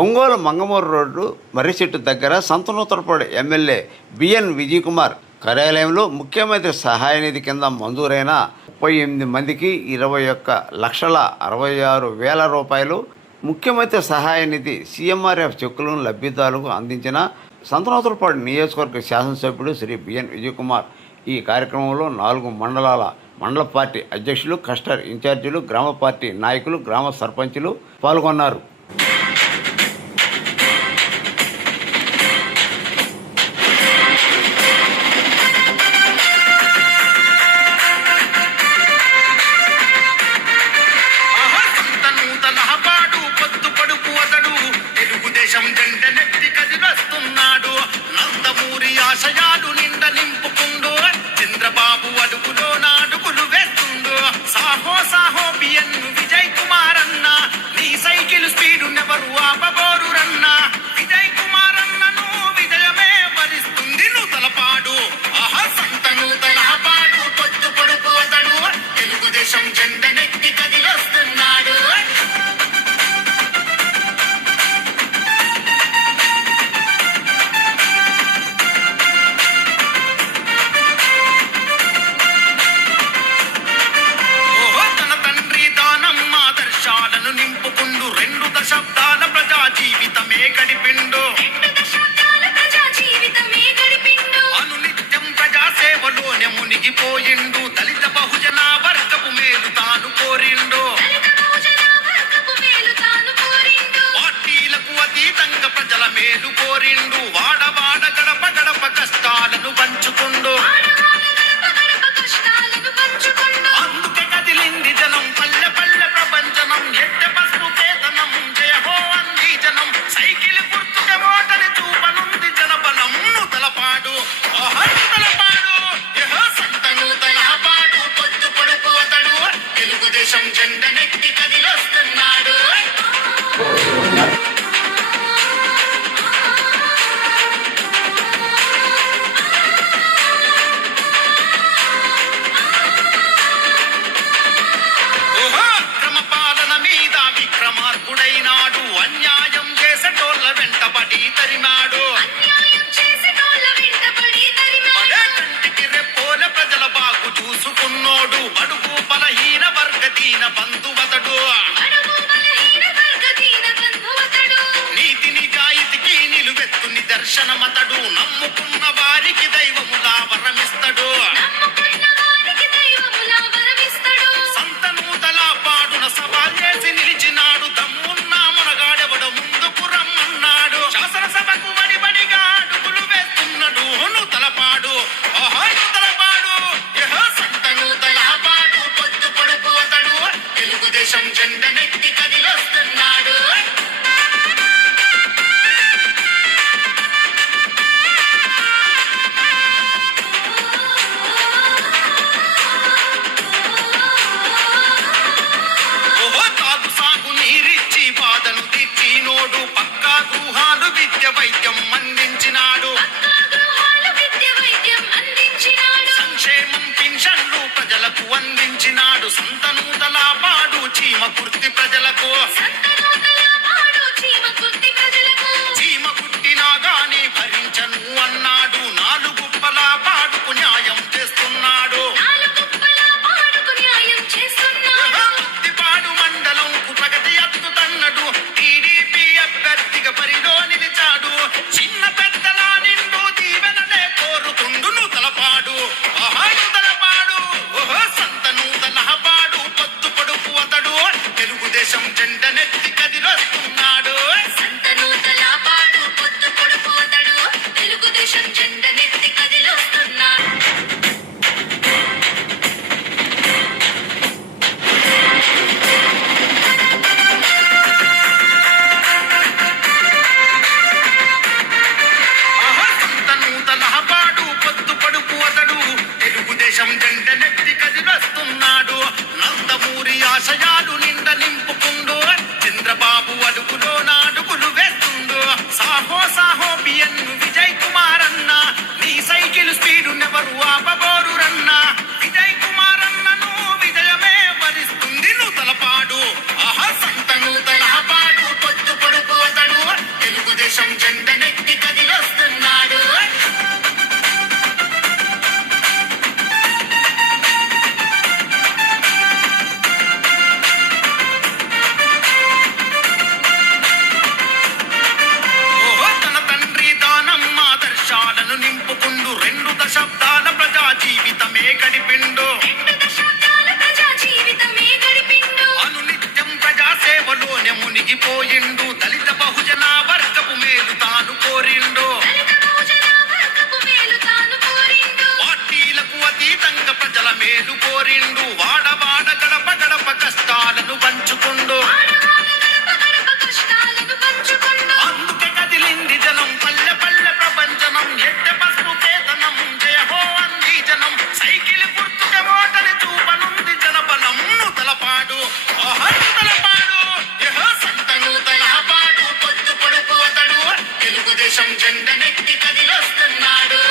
Ongole Mangamuru road మర్రిచెట్టు దగ్గర Santhanuthalapadu MLA B N Vijayakumar కార్యాలయంలో ముఖ్యమంత్రి సహాయ నిధి కింద మంజూరైన 38 మందికి 21,66,000 రూపాయలు ముఖ్యమంత్రి సహాయ నిధి సిఎంఆర్ఎఫ్ చెక్కులను లబ్ధిదారులకు అందించిన సంతనూతలపాడు నియోజకవర్గ శాసనసభ్యుడు శ్రీ బిఎన్ విజయకుమార్ ఈ కార్యక్రమంలో 4 మండల పార్టీ అధ్యక్షులు, క్లస్టర్ ఇన్ఛార్జీలు, గ్రామ పార్టీ నాయకులు, గ్రామ సర్పంచులు పాల్గొన్నారు. ఆశయాలు నిండ నింపుకుండు చంద్రబాబు అడుగులో నాడుగులు వేస్తుండు. సాహో సాహో బిఎన్ విజయ్ కుమార్ అన్న, నీ సైకిల్ స్పీడు నెవరు ఆపబోరు రన్న. విజయ్ కుమార్ అన్నను విజయమే వరిస్తుంది నూతలపాడు. ఆహా సంత నూతలపాడు పొత్తు పొడుపు అతడు తెలుగుదేశం జెండనెక్కి కదిలొస్తున్నాడు. నింపుకుండు 2 దశాబ్దాల ప్రజా జీవితమే గడిపిండు. అనునిత్యం ప్రజా సేవలోనే మునిగిపోయిండు. దళిత బహుజన వర్గపు మేలు తాను కోరిండు. పార్టీలకు అతీతంగా ప్రజల మేలు కోరిండు. వాడవాడ గడప గడప కష్టాలను పంచుకుండు. అందుకే కదిలింది జనం, పల్లె పల్లె ప్రపంచనం. ఎట్టె పసుపు కేతనం, జయ హో అంది జనం. సైకిల్ గుర్తుకే ఓటని చూపనుంది జనబలం. నూతలపాడు నూతలపాడు సంత నూతలపాడు పొత్తు పొడుపు అతడు తెలుగుదేశం జెండనెక్కి కదిలొస్తున్నాడు. విక్రమార్కుడైనాడు, అన్యాయం చేసేటోళ్ళ వెంటబడి తరిమాడు. కంటికి రెప్పోల ప్రజల బాగు చూసుకున్నోడు. అడుగు బలహీన వర్గ దీన బంధువతడు. నీతి నిజాయితీకి నిలువెత్తు నిదర్శనమతడు. నమ్ముకున్న వారికి దైవములా వరమిస్తడు. సంత నూతలపాడున సవాల్ చేసి నిలిచినాడు. దమ్మున్నా మనగాడెవడ ముందుకు రమ్మన్నాడు. శాసనసభకు వడిబడిగా అడుగులు వేస్తున్నాడు. నూతలపాడు నూతలపాడు సంత నూతలపాడు పొత్తు పొడుపు అతడు తెలుగుదేశం జెండనెక్కి కదిలొస్తున్నాడు. పక్కా గృహాలు విద్య వైద్యం అందించినాడు. సంక్షేమం పింఛన్లు ప్రజలకు అందించినాడు. సంత నూతలపాడు చీమ కుర్తి ప్రజలకు. చీమ కుట్టినా గాని భరించను అన్నాడు. 4 గుప్పల పాడుకు న్యాయం చేస్తున్నాడు. ముత్తిపాడు మండలంకు ప్రగతి అద్దుతన్నడు. టీడీపీ అభ్యర్థిగా బరిలో నిలిచాడు. చిన్న పెద్దల నిండు దీవెనలే కోరుకుండు. నూతలపాడు నూతలపాడు సంత నూతలపాడు పొత్తు పొడుపు అతడు తెలుగుదేశం జెండనే మునిగిపోయిండు దళిత బహుజన వర్గపు మేలు తాను కోరిండు పార్టీలకు అతీతంగా ప్రజల మేలు కోరిండు వాడవాడ గడప గడప కష్టాలను పంచుకుండు అందుకే కదిలింది జనం పల్లె పల్లె ప్రపంచనం ఎట్టె పసుపు కేతనం జయ హో అంది జనం సైకిల్ గుర్తుకే ఓటని చూపనుంది జనబలం తలపాడు తలపాడు సంతను తలపాడు పొద్దు పొడుపు అతడు తెలుగుదేశం జెండ నెత్తి కదిలొస్తున్నాడు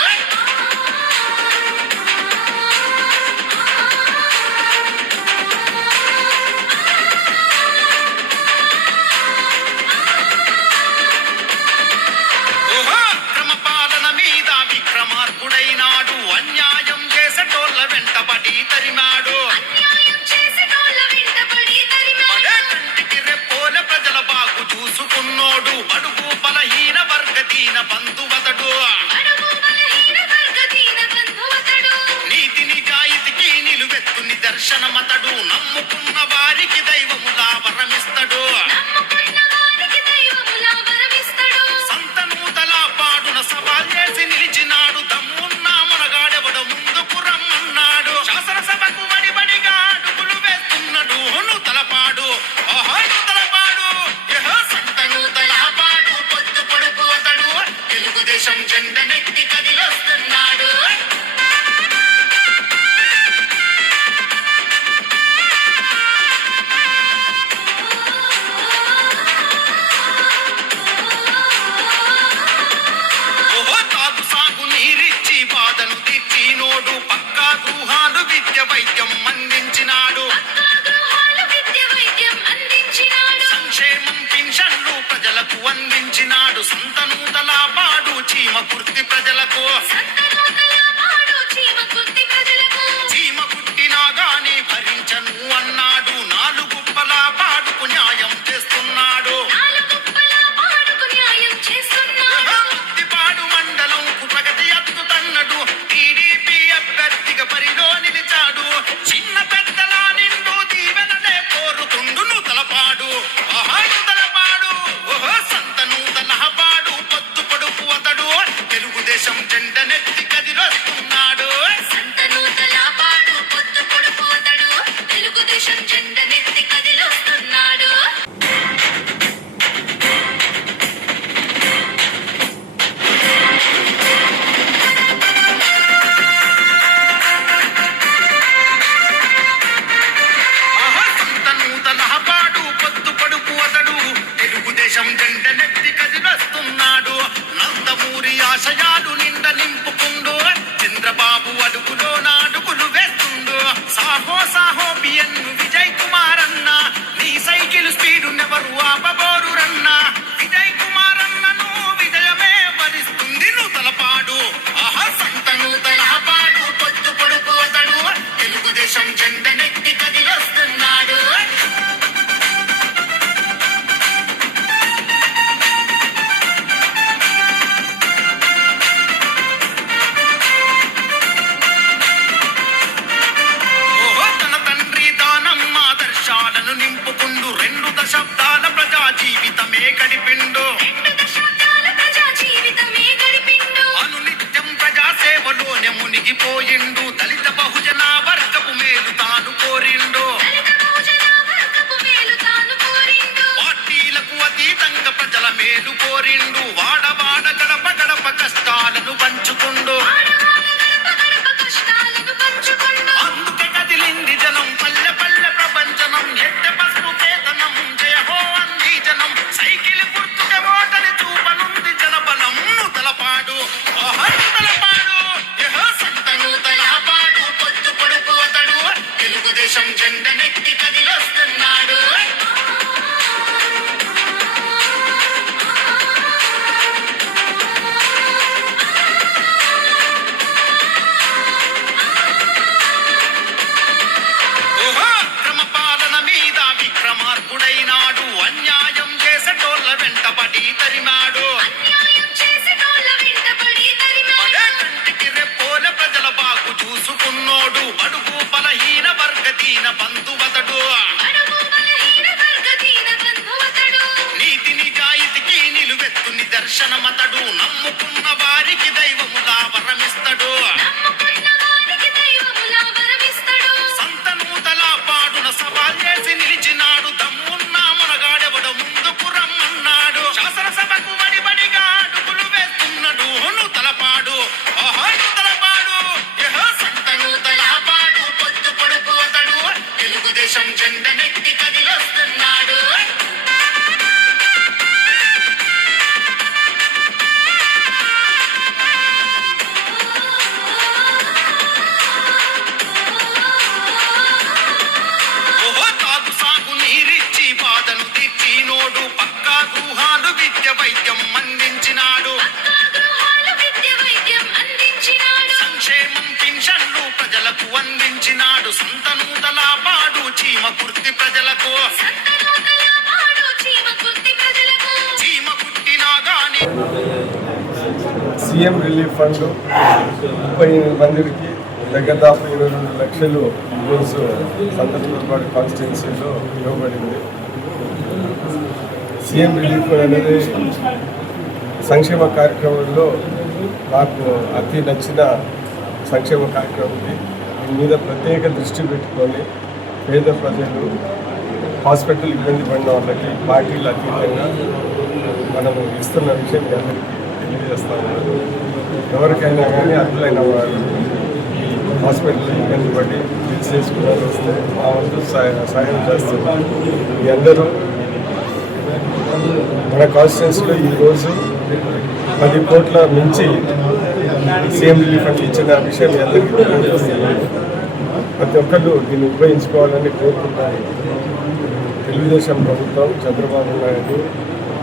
విక్రమార్కుడైనాడు అన్యాయం చేసేటోళ్ళ వెంటబడి తరిమాడు కంటికి రెప్పోల ప్రజల బాగు చూసుకున్నోడు బడుగు బలహీన వర్గ దీన బంధువతడు నీతి నిజాయితీకి నిలువెత్తు నిదర్శనమతడు నమ్ముకున్న వారికి దైవములా వరమిస్తడు సంతను తలపాడున సవాల్ చేసి నిలిచినాడు దమ్మున్నా మనగాడెవడ ముందుకు రమ్మన్నాడు శాసనసభకు బడిబడిగా అడుగులు వేస్తున్నాడు తలపాడు తలపాడు సంతను తలపాడు పొద్దు పొడుపు అతడు తెలుగుదేశం జెండ నెత్తి కదిలొస్తున్నాడు నీరిచ్చి బాధను తీర్చినోడు పక్కా గృహాలు విద్య వైద్యం అందించినాడు సంక్షేమం పెన్షన్లు ప్రజలకు అందించినాడు సంతను తలపాడు చీమ కుర్తి ప్రజలకు చీమ కుట్టినా గాని భరించను అన్నాడు నాలుగు పాడుకు న్యాయం చేస్తున్నాడు ముత్తిపాడు మండలం ప్రగతి అద్దుతన్నడు టీడీపీ అభ్యర్థిగా బరిలో నిలిచాడు చిన్న పెద్దల నిండు దీవెనలే కోరుకుండును తలపాడు తలపాడు సంతను తలపాడు పొద్దు పొడుపు అతడు తెలుగుదేశం జెండ నెత్తి కదిలొస్తున్నాడు సంతను తలపాడు పొద్దు పొడుపు అతడు తెలుగుదేశం జెండ నెత్తి కదిలొస్తున్నాడు తెలుగుదేశం జెండ నెత్తి కదిలొస్తున్నాడు నందమూరి ఆశయాలు నిండ నింపుకుండు చంద్రబాబు అడుగులో నాడుగులు వేస్తుండు సాహో సాహో బిఎన్ విజయ్ కుమార్ అన్న నీ సైకిల్ స్పీడు నెవరు ఆపబోరు రన్న విజయ్ కుమార్ అన్నను విజయమే వరిస్తుంది తలపాడు సంతను తలపాడు పొద్దు పొడుపు అతడు తెలుగుదేశం జెండ నెత్తి కదిలొస్తున్నాడు నింపుకుండు 2 దశాబ్దాల ప్రజా జీవితమే గడిపిండు అనునిత్యం ప్రజా సేవలోనే మునిగిపోయిండు దళిత బహుజన వర్గపు మేలు తాను కోరిండు పార్టీలకు అతీతంగా ప్రజల మేలు కోరిండు వాడవాడ గడప గడప కష్టాలను పంచుకుండు అందుకే కదిలింది జనం పల్లె పల్లె ప్రపంచనం ఎట్టె పసుపు కేతనం జయ హో అంది జనం సైకిల్ గుర్తుకే ఓటని చూపనుంది జనబలం తలపాడు తలపాడు సంతను తలపాడు పొద్దు పొడుపు అతడు తెలుగుదేశం జెండ నెత్తి కదిలొస్తున్నాడు విక్రమార్కుడైనాడు అన్యాయం చేసేటోళ్ళ వెంటబడి తరిమాడు కంటికి రెప్పోల ప్రజల బాగు చూసుకున్నోడు బడుగు బలహీన వర్గ దీన బంధువతడు దర్శనమతడు నమ్ముకున్న వారికి దైవములా వరమిస్తడు సంతనూతల పాడున సవాల్ చేసి నిలిచినాడు దమ్మున్న మునగాడెవడ ముందుకు రమ్మన్నాడు శాసనసభకు వడిబడిగా అడుగులు వేస్తున్నాడు నూతలపాడు నూతలపాడు సంతనూతల పాడు పొద్దు పొడుపు అతడు తెలుగుదేశం జెండనెత్తి కదిలొస్తున్నాడు నీరిచ్చి బాధను తీర్చి నోడు పక్కా గృహాలు విద్య వైద్యం అందించినాడు సంక్షేమం పింఛన్లు ప్రజలకు అందించినాడు సంతనూతల పాడు చీమ కుర్తి ప్రజలకు చీమ కుట్టినా గాని సీఎం రిలీఫ్ ఫండ్ 38 మందికి దాదాపు 22 లక్షలు ఈరోజు సంతనూతలపాడు కాన్స్టిట్యున్సీలో ఇవ్వబడింది. సీఎం రిలీఫ్ ఫండ్ అనేది సంక్షేమ కార్యక్రమంలో నాకు అతి నచ్చిన సంక్షేమ కార్యక్రమం ఇది. దీని మీద ప్రత్యేక దృష్టి పెట్టుకొని పేద ప్రజలు హాస్పిటల్ ఇబ్బంది పడిన వాళ్ళకి పార్టీలు అతీతంగా మనము ఇస్తున్న విషయం మీ అందరికీ తెలియజేస్తా ఉన్నాను. ఎవరికైనా కానీ అర్హులైన వాళ్ళు ఈ హాస్పిటల్ ఇబ్బంది పడి ఫిక్స్ చేసుకుని వస్తే మా వంతు సాయం చేస్తున్నాం. మీ అందరూ మన కాన్స్టిట్యున్సీలో ఈరోజు 10 కోట్ల మించి సీఎం రిలీఫ్ ఫండ్ ఇచ్చిన విషయం మీ అందరికీ తెలియజేస్తున్నాను. ప్రతి ఒక్కళ్ళు దీన్ని ఉపయోగించుకోవాలని కోరుకుంటాను. తెలుగుదేశం ప్రభుత్వం చంద్రబాబు నాయుడు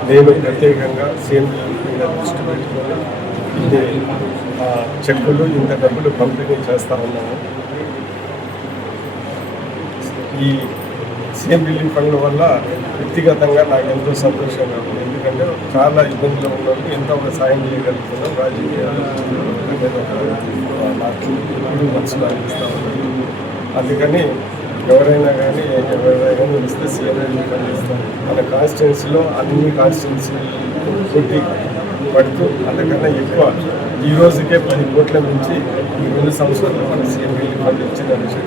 నేను ప్రత్యేకంగా సీఎం రిలీఫ్ మీద దృష్టి పెట్టుకొని ఇది చెక్కులు ఇంత డబ్బులు పంపిణీ చేస్తూ ఉన్నాము. ఈ సీఎం రిలీఫ్ ఫండ్ వల్ల వ్యక్తిగతంగా నాకు ఎంతో సంతోషంగా ఉంది. ఎందుకంటే చాలా ఇబ్బందులు ఉన్నప్పుడు ఎంతో ఒక సాయం చేయగలుగుతున్నాం. రాజకీయాలు నాకు ఇప్పుడు మనసులో అనిపిస్తూ ఉన్నాను. అందుకని ఎవరైనా కానీ ఇస్తే సీఎం రిలీఫ్ ఫండ్ ఇస్తాను. మన కాన్స్టిట్యున్సీలో అన్ని కాన్స్టిట్యున్సీ పోటీ పడుతూ అంతకన్నా ఎక్కువ ఈ రోజుకే 10 కోట్ల నుంచి ఈ 2 సంవత్సరాలు మన సీఎం రిలీఫ్ ఫండ్ ఇచ్చిన విషయం